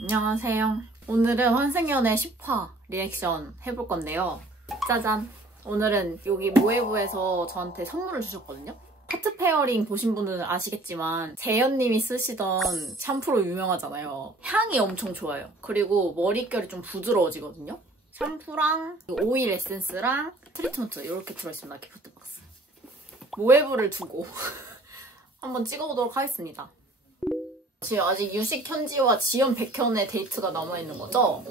안녕하세요. 오늘은 환승연애 10화 리액션 해볼 건데요. 짜잔! 오늘은 여기 모에브에서 저한테 선물을 주셨거든요. 하트 페어링 보신 분들은 아시겠지만 재현님이 쓰시던 샴푸로 유명하잖아요. 향이 엄청 좋아요. 그리고 머릿결이 좀 부드러워지거든요. 샴푸랑 오일 에센스랑 트리트먼트 이렇게 들어있습니다. 기프트박스. 모에브를 두고 한번 찍어보도록 하겠습니다. 지금 아직 유식 현지와 지연 백현의 데이트가 남아있는 거죠?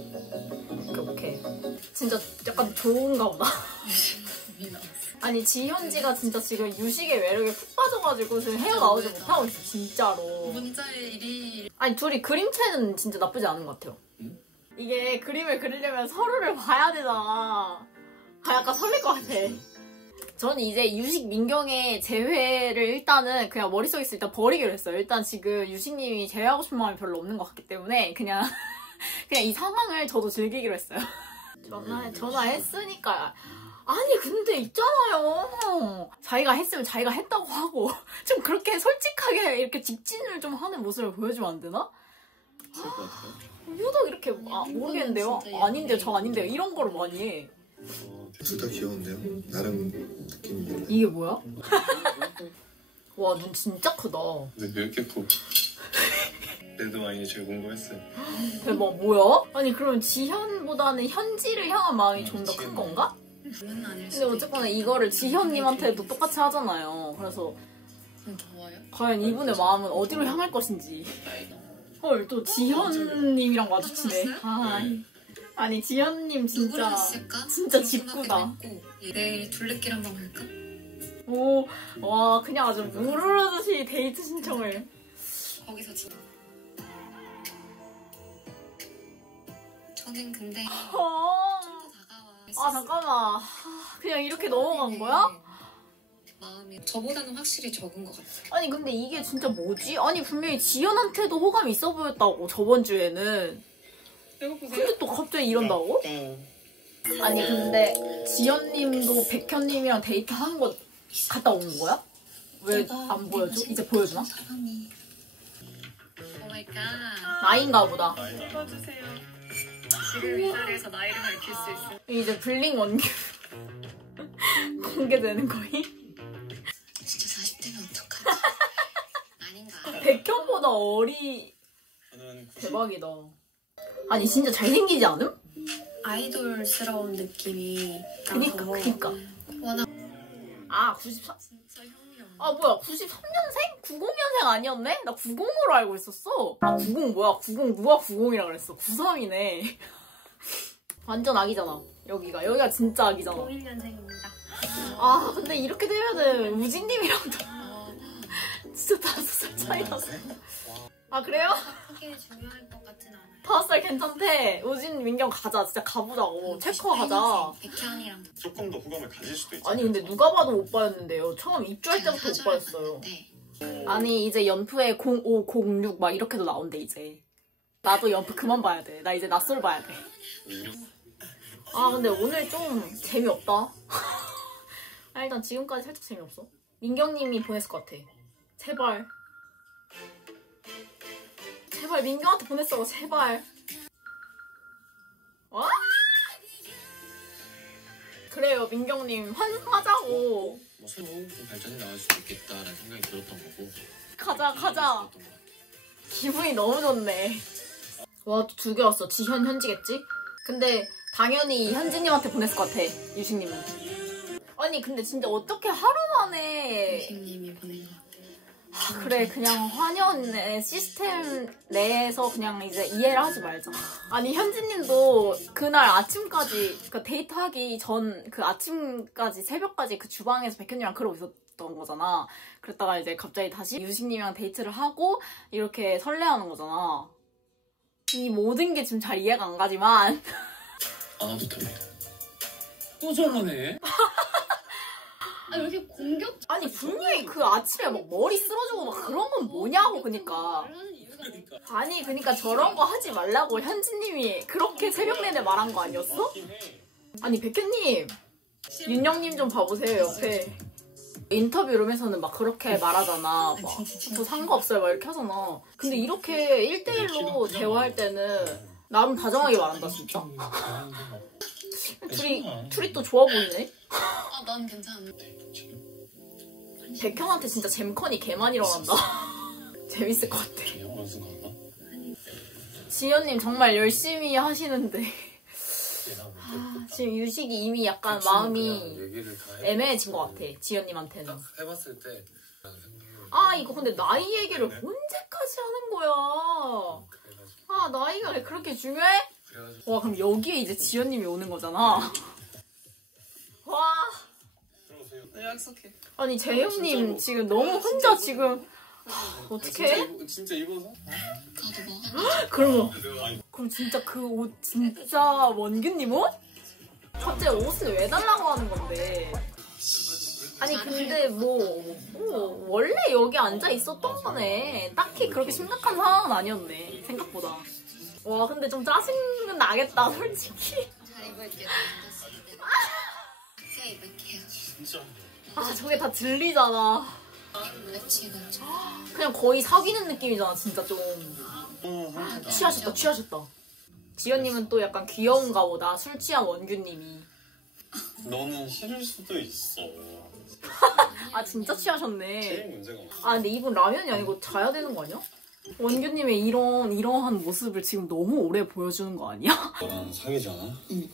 오케이. 진짜 약간 좋은가 보다. 아니 지현지가 진짜 지금 유식의 매력에 푹 빠져가지고 지금 헤어나오지 못하고 있어 진짜로. 문자의 일이 아니 둘이 그림체는 진짜 나쁘지 않은 것 같아요. 이게 그림을 그리려면 서로를 봐야 되잖아. 약간 설렐 것 같아. 저는 이제 유식 민경의 재회를 일단은 그냥 머릿속에서 일단 버리기로 했어요. 일단 지금 유식님이 재회하고 싶은 마음이 별로 없는 것 같기 때문에 그냥 이 상황을 저도 즐기기로 했어요. 전화했으니까. 아니 근데 있잖아요. 자기가 했으면 자기가 했다고 하고 좀 그렇게 솔직하게 이렇게 직진을 좀 하는 모습을 보여주면 안 되나? 유독 이렇게 모르겠는데요? 아닌데요, 저 아닌데요. 이런 거를 많이 해. 둘 다 귀여운데요? 나름 느낌이. 이게 뭐야? 와, 눈 진짜 크다. 근데 왜 이렇게 커? 레드 와인이 제일 궁금했어요. 대박, 뭐야? 아니 그러면 지현보다는 현지를 향한 마음이 좀 더 큰 건가? 근데 어쨌거나 이거를 지현님한테도 똑같이 하잖아요. 그래서 좋아요? 과연 이분의 마음은 어디로 향할 것인지. 헐, 또 지현님이랑 마주치네. 아니 지현님 진짜 집구다. 내일 둘레길 한번 갈까? 오, 와 그냥 아주 무르르듯이 데이트 신청을. 거기서 저는 근데 잠깐만. 그냥 이렇게 넘어간 거야? 마음이 저보다는 확실히 적은 것 같아요. 아니 근데 이게 진짜 뭐지? 아니 분명히 지연한테도 호감이 있어 보였다고 저번 주에는. 근데 또 갑자기 이런다고? 아니 근데 지연님도 백현님이랑 데이트한 거 갔다 온 거야? 왜 안 보여줘? 이제 보여주나? 오마이갓. 나인가 보다. 읽어주세요. 지금 이 자리에서 나이를 밝힐 수 있어요. 이제 블링 원규 공개되는 거임? 진짜 40대면 어떡하지? 아닌가? 백현보다 대박이다. 아니 진짜 잘생기지 않음? 아이돌스러운 느낌이 그니까 워낙 94 진짜 형이야. 뭐야 93년생? 90년생 아니었네? 나 90으로 알고 있었어. 90 뭐야 90 누가 90이라 그랬어. 93이네. 완전 아기잖아. 여기가 진짜 아기잖아. 01년생입니다. 근데 이렇게 되면은 우진님이랑도 진짜 5살 차이 났어. 그래요? 크게 중요할 것 같진 않아요. 5살 괜찮대. 우진 민경 가자. 진짜 가보자고. 체커 가자. 백현이랑 조금 더 호감을 가질 수도 있죠. 아니 근데 누가 봐도 오빠였는데요. 처음 입주할 때부터 오빠였어요. 아니 이제 연프에 05, 06 막 이렇게도 나온대 이제. 나도 연프 그만 봐야 돼. 나 이제 낯설 봐야 돼. 근데 오늘 좀 재미없다. 일단 지금까지 살짝 재미없어. 민경님이 보냈을 것 같아. 제발 민경한테 보냈어. 제발. 그래요 민경님 환승하자고. 새로운 발전이 나올 수도 있겠다라는 생각이 들었던 거고. 가자. 기분이 너무 좋네. 와, 또 2개 왔어. 지현 현지겠지? 근데 당연히 현지님한테 보냈을 것 같아. 유식님은. 아니 근데 진짜 어떻게 하루 만에 유식님이 보낸 것 같아요. 그래 그냥 환연의 시스템 내에서 그냥 이제 이해를 하지 말자. 아니 현지님도 그날 아침까지 그 데이트하기 전 그 아침까지 새벽까지 그 주방에서 백현이랑 그러고 있었던 거잖아. 그랬다가 이제 갑자기 다시 유식님이랑 데이트를 하고 이렇게 설레하는 거잖아. 이 모든 게 지금 잘 이해가 안 가지만 안 와도 됩니다. 또 저러네. 왜 이렇게 아니 분명히 그 아침에 막 머리 쓸어주고 막 그런 건 뭐냐고. 그니까 저런 거 하지 말라고 현지님이 그렇게 새벽 내내 말한 거 아니었어? 아니 백현님 윤영님 좀 봐보세요 옆에. 인터뷰 룸에서는 막 그렇게 말하잖아. 막, 저 상관없어요. 막 이렇게 하잖아. 근데 이렇게 1대1로 대화할 때는 나름 다정하게 말한다, 진짜. 둘이 또 좋아 보이네? 아, 난 괜찮은데. 백형한테 진짜 잼컨이 개 많이 일어난다. 재밌을 것 같아. 지연님 정말 열심히 하시는데 지금 유식이 이미 약간 마음이 애매해진 것 같아. 지연님한테는. 해봤을 때 아 이거 근데 나이 얘기를 언제까지 하는 거야. 아 나이가 왜 그렇게 중요해? 와 그럼 여기에 이제 지연님이 오는 거잖아. 와 약속해. 아니 재영님 지금 너무 혼자 지금 어떡해? 진짜 입어서? 그럼 진짜 그 옷 진짜 원균님 옷? 갑자기 옷을 왜 달라고 하는 건데? 아니 근데 뭐 원래 여기 앉아 있었던 거네. 딱히 그렇게 심각한 상황은 아니었네 생각보다. 와 근데 좀 짜증은 나겠다 솔직히. 잘 입을게요. 제가 입을게요. 진짜. 아 저게 다 들리잖아. 지금 그냥 거의 사귀는 느낌이잖아 진짜 좀. 취하셨다. 지연님은 또 약간 귀여운가 보다. 술 취한 원균님이. 너는 싫을 수도 있어. 아 진짜 취하셨네. 제일 문제가 없어. 아 근데 이분 라면이 아니고 자야 되는 거 아니야? 원균님의 이러한 모습을 지금 너무 오래 보여주는 거 아니야? 너랑 사귀잖아? 응.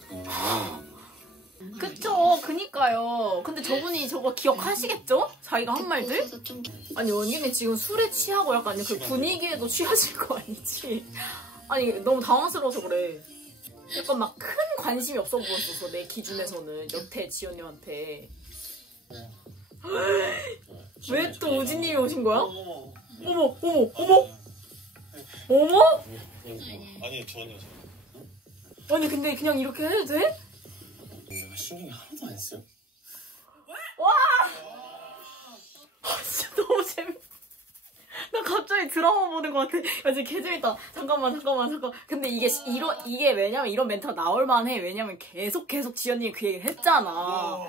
그쵸 그니까요. 근데 저분이 저거 기억하시겠죠? 자기가 한 말들? 아니 원균이 지금 술에 취하고 약간 그 분위기에도 취하실 거 아니지? 아니 너무 당황스러워서 그래. 약간 막 큰 관심이 없어 보였었어 내 기준에서는 여태 지연님한테. 왜 또 우진님이 오신 거야? 어머. 아니 전혀. 아니 근데 그냥 이렇게 해도 돼? 내가 신경이 하나도 안 써요. 와! 진짜 너무 재밌어. 나 갑자기 드라마 보는 것 같아. 야, 지금 개 재밌다. 잠깐만. 근데 이게 왜냐면 이런 멘트가 나올만해. 왜냐면 계속 지연님이 그 얘기를 했잖아.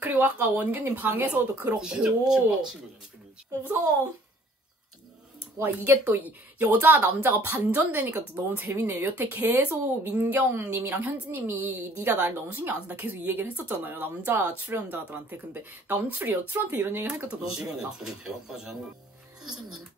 그리고 아까 원균님 방에서도 그렇고. 무서워. 와 이게 또 여자 남자가 반전되니까 또 너무 재밌네요. 여태 계속 민경님이랑 현지님이 네가 날 너무 신경 안 쓴다 계속 이 얘기를 했었잖아요. 남자 출연자들한테. 근데 남출이 여출한테 이런 얘기 하니까 또 너무 재밌다. 둘이 대화까지 하는 거.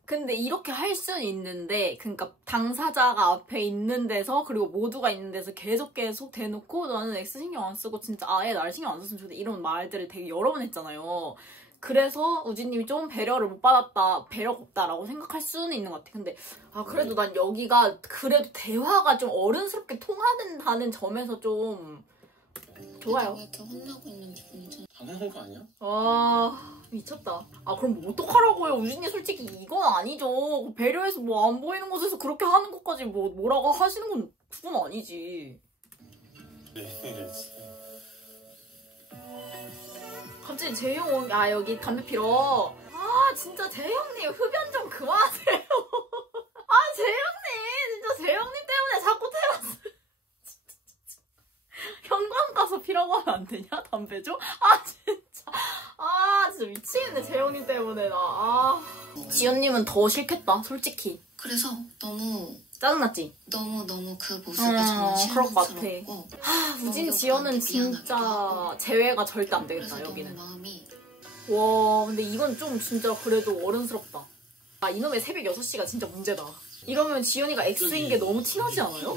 근데 이렇게 할 수는 있는데 그러니까 당사자가 앞에 있는 데서 그리고 모두가 있는 데서 계속 대놓고 나는 X 신경 안 쓰고 진짜 아예 날 신경 안 썼으면 좋겠다 이런 말들을 되게 여러 번 했잖아요. 그래서 우진님이 좀 배려를 못 받았다, 배려가 없다라고 생각할 수는 있는 것 같아. 근데 그래도 난 여기가 그래도 대화가 좀 어른스럽게 통하는다는 점에서 좀 좋아요. 왜 이렇게 혼나고 있는 기분이죠? 당연한 거 아니야? 와 미쳤다. 그럼 뭐 어떡하라고요? 우진이 솔직히 이건 아니죠. 배려해서 뭐 안 보이는 곳에서 그렇게 하는 것까지 뭐라고 하시는 건 그건 아니지. 네. 갑자기 재형 여기 담배 피러. 진짜 재형님 흡연 좀 그만하세요. 재형님 진짜 재형님 때문에 자꾸 테라스 현관 가서 피라고 하면 안 되냐? 담배 좀? 진짜 미치겠네 재형님 때문에 나. 지연님은 더 싫겠다 솔직히. 그래서 너무 짜증났지? 너무 그 모습이 정말 그럴 것 같아. 실망스럽고. 우진 지연은 진짜 제외가 절대 안 되겠다 그래서 여기는. 너무 마음이 와 근데 이건 좀 진짜 그래도 어른스럽다. 이놈의 새벽 6시가 진짜 문제다. 이러면 지연이가 X인 게 너무 티나지 않아요?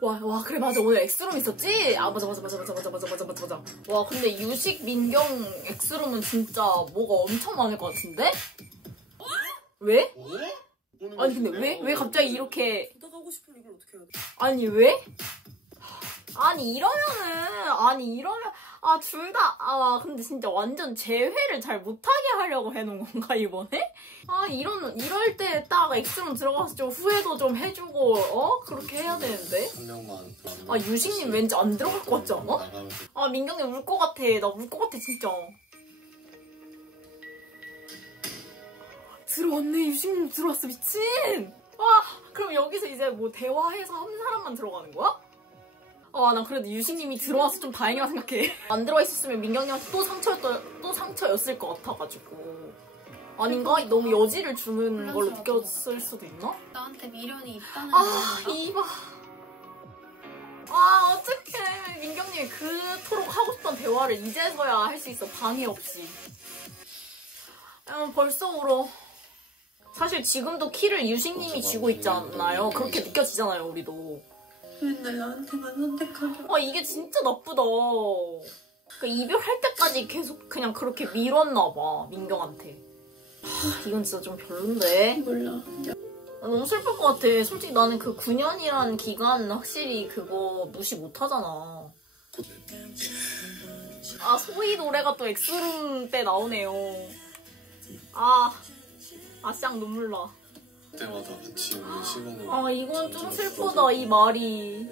와 그래 맞아 오늘 X룸 있었지? 맞아. 와 근데 유식 민경 X룸은 진짜 뭐가 엄청 많을 것 같은데? 왜? 아니 근데 왜 갑자기 이렇게 나가고 싶은 이걸 어떻게 해야 돼? 아니 왜? 이러면 둘 다 근데 진짜 완전 재회를 잘 못하게 하려고 해놓은 건가 이번에? 이럴 때 딱 X룸 들어가서 좀 후회도 좀 해주고 그렇게 해야 되는데. 한 명만. 유식님 왠지 안 들어갈 것 같지 않아? 민경님 울 것 같아. 나 울 것 같아 진짜. 들어왔네. 유식님 들어왔어. 미친. 그럼 여기서 이제 뭐 대화해서 한 사람만 들어가는 거야? 나 그래도 유식님이 들어와서 좀 다행이라 생각해. 안 들어와 있었으면 민경님한테 또 상처였을 것 같아가지고. 아닌가? 너무 여지를 주는 걸로 느꼈을 수도 있나? 나한테 미련이 있다는 이봐. 어떡해. 민경님이 그토록 하고 싶던 대화를 이제서야 할 수 있어. 방해 없이. 벌써 울어. 사실 지금도 키를 유식님이 쥐고 있잖아요. 그렇게 느껴지잖아요, 우리도. 맨날 나한테만 선택하게. 이게 진짜 나쁘다. 그러니까 이별할 때까지 계속 그냥 그렇게 밀었나 봐, 민경한테. 이건 진짜 좀 별론데. 몰라. 너무 슬플 것 같아. 솔직히 나는 그 9년이라는 기간 확실히 그거 무시 못하잖아. 소희 노래가 또 엑스룸 때 나오네요. 쌍 눈물 나. 그때마다 같이 있는 시간을. 이건 좀 슬프다, 이 말이.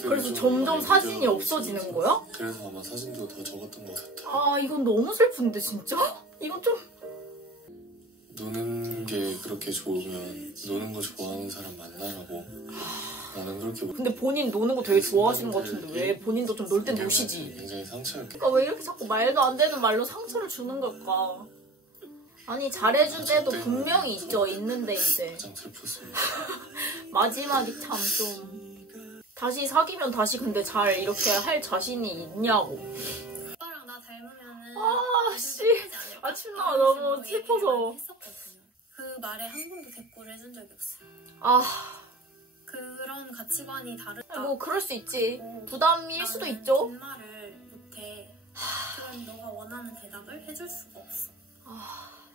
그래서 점점 사진이 없어지는 거야? 그래서 아마 사진도 더 적었던 것 같아. 이건 너무 슬픈데, 진짜? 이건 좀. 노는 게 그렇게 좋으면 노는 거 좋아하는 사람 만나라고. 나는 그렇게. 근데 본인 노는 거 되게 좋아하시는 것 같은데 왜 본인도 좀 놀 땐 노시지? 굉장히 상처였기. 그러니까 왜 이렇게 자꾸 말도 안 되는 말로 상처를 주는 걸까? 아니 잘해준 때도 분명히 있죠. 있는데 이제 가장 슬펐습니다. 마지막이 참 좀. 다시 사귀면 다시 근데 잘 이렇게 할 자신이 있냐고. 오빠랑 나 닮으면은 씨. 침 나와. 너무 슬퍼서. 그 말에 한 번도 대꾸를 해준 적이 없어요. 그런 가치관이 다르다. 뭐 그럴 수 있지. 부담일 수도 있죠. 빈말을 못해. 그럼 너가 원하는 대답을 해줄 수가 없어.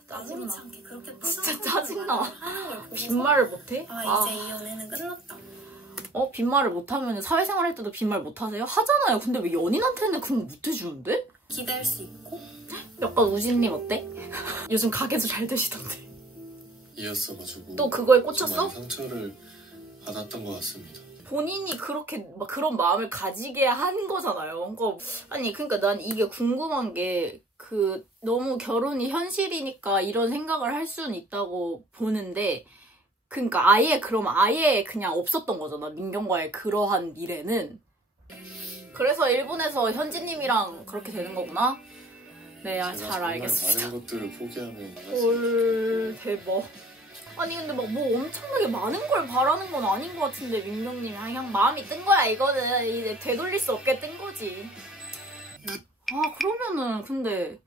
아무렇지 않게 그렇게 진짜 짜증나. 하는 걸 보고서 빈말을 못해? 이제 이 연애는 끝났다. 빈말을 못하면 사회생활 할 때도 빈말 못하세요? 하잖아요. 근데 왜 연인한테는 그런 거 못해주는데? 기대할 수 있고. 약간 우진님 어때? 요즘 가게도 잘 되시던데. 이었어가지고. 또 그거에 꽂혔어? 정말 상처를 받았던 것 같습니다. 본인이 그렇게 막 그런 마음을 가지게 한 거잖아요. 그러니까 난 이게 궁금한 게 너무 결혼이 현실이니까 이런 생각을 할 수는 있다고 보는데 그러니까 아예 그냥 없었던 거잖아. 민경과의 그러한 미래는. 그래서 일본에서 현지님이랑 그렇게 되는 거구나. 네, 잘 알겠습니다. 많은 것들을 포기하면. 헐, 대박. 아니 근데 막 뭐 엄청나게 많은 걸 바라는 건 아닌 것 같은데 민경님이 그냥 마음이 뜬 거야. 이거는 이제 되돌릴 수 없게 뜬 거지. 그러면은 근데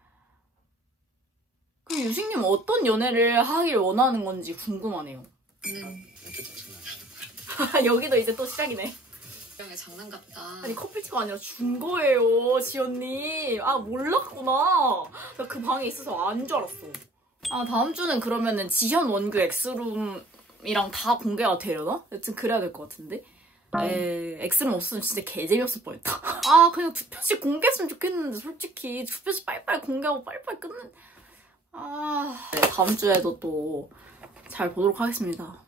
그 유식님 어떤 연애를 하길 원하는 건지 궁금하네요. 이렇게 짜증나게 하는 거야. 여기도 이제 또 시작이네. 명의 장난 같다. 아니 커플티가 아니라 준 거예요, 지연님. 몰랐구나. 나 그 방에 있어서 안 줄 알았어. 다음 주는 그러면은 지현 원규 엑스룸이랑 다 공개가 되려나? 여튼 그래야 될 것 같은데. 엑스룸 없으면 진짜 개재미없을 뻔했다. 그냥 2편씩 공개했으면 좋겠는데 솔직히 2편씩 빨리빨리 공개하고 빨리빨리 끊는. 네, 다음 주에도 또 잘 보도록 하겠습니다.